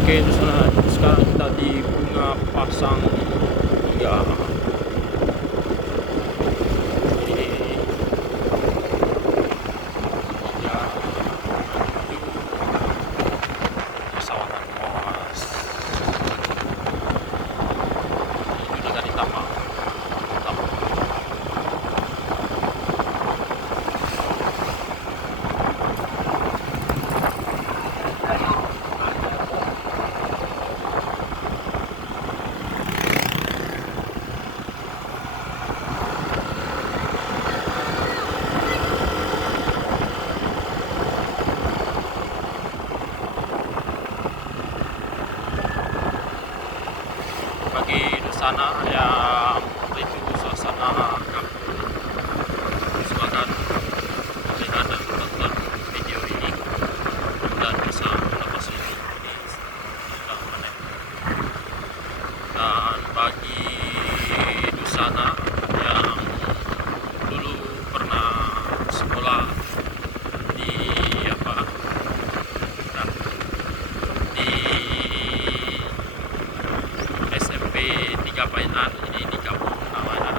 Oke, sekarang kita di Bunga Pasang ya. Ini ya pesawahan Moas. Ini udah dari taman. Bagi di sana yang rindu suasana kampung, silakan melihat dan menonton video ini dan bisa melepas rindu di sebelah mana. Dan bagi di sana yang dulu pernah sekolah di apa nah, di SMP 3 Painan, ini di kampung namanya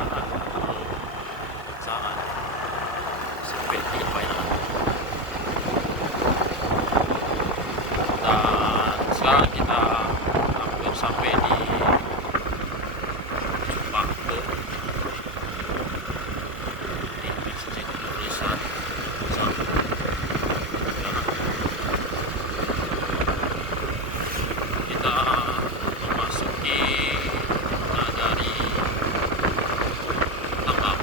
salah SMP 3 Painan. Dan sekarang kita hampir sampai di Cupangke di Masjid Tulisan kita memasuki nagari Tambak.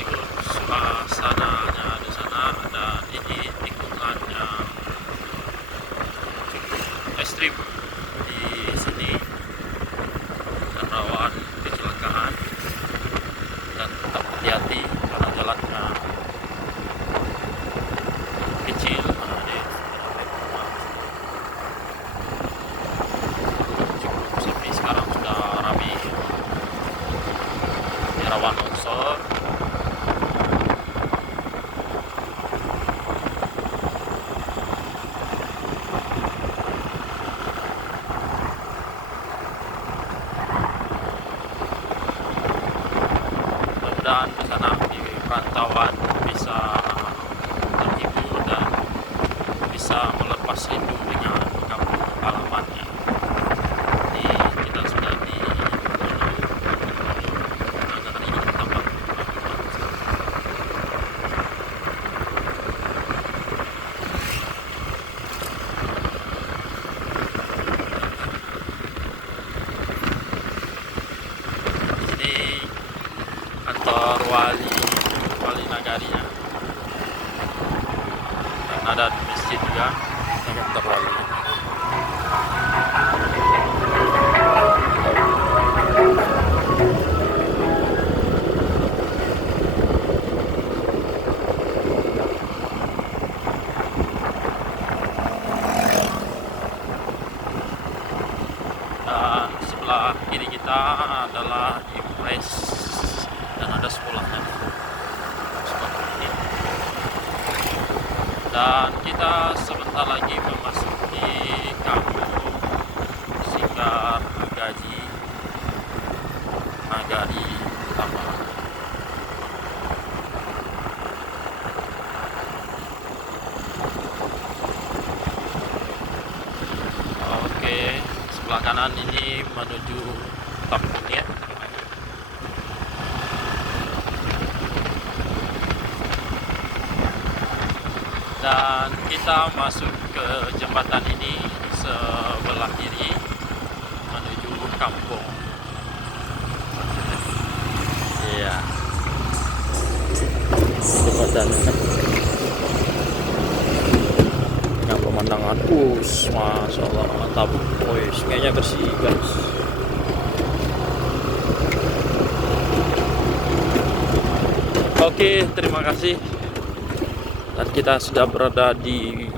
Ikut suasananya di sana, dan ini lingkungan yang cukup ekstrim di sini dan rawan kecelakaan, dan tetap hati-hati karena jalannya kecil. Cukup sepi, sekarang sudah ramai rawan longsor. Mudah-mudahan di sana di perantauan bisa terhibur dan bisa melepas rindu dengan kampung halamannya. Ini kita sudah di nagari Tambak. Ini kantor wali nagarinya, dan ada di masjid juga kantor wali. Dan sebelah kiri kita adalah Impres, dan ada sekolahnya seperti ini. Dan kita sebentar lagi memasuki kampung Singgar Gaji Nagari Tambak. Oke, sebelah kanan ini menuju Tambun ya. Dan kita masuk ke jembatan ini sebelah kiri menuju kampung. Iya, jembatan dengan pemandangan, masya Allah, mantap. Woi, sungainya bersih guys. Oke, terima kasih. Dan kita sudah berada di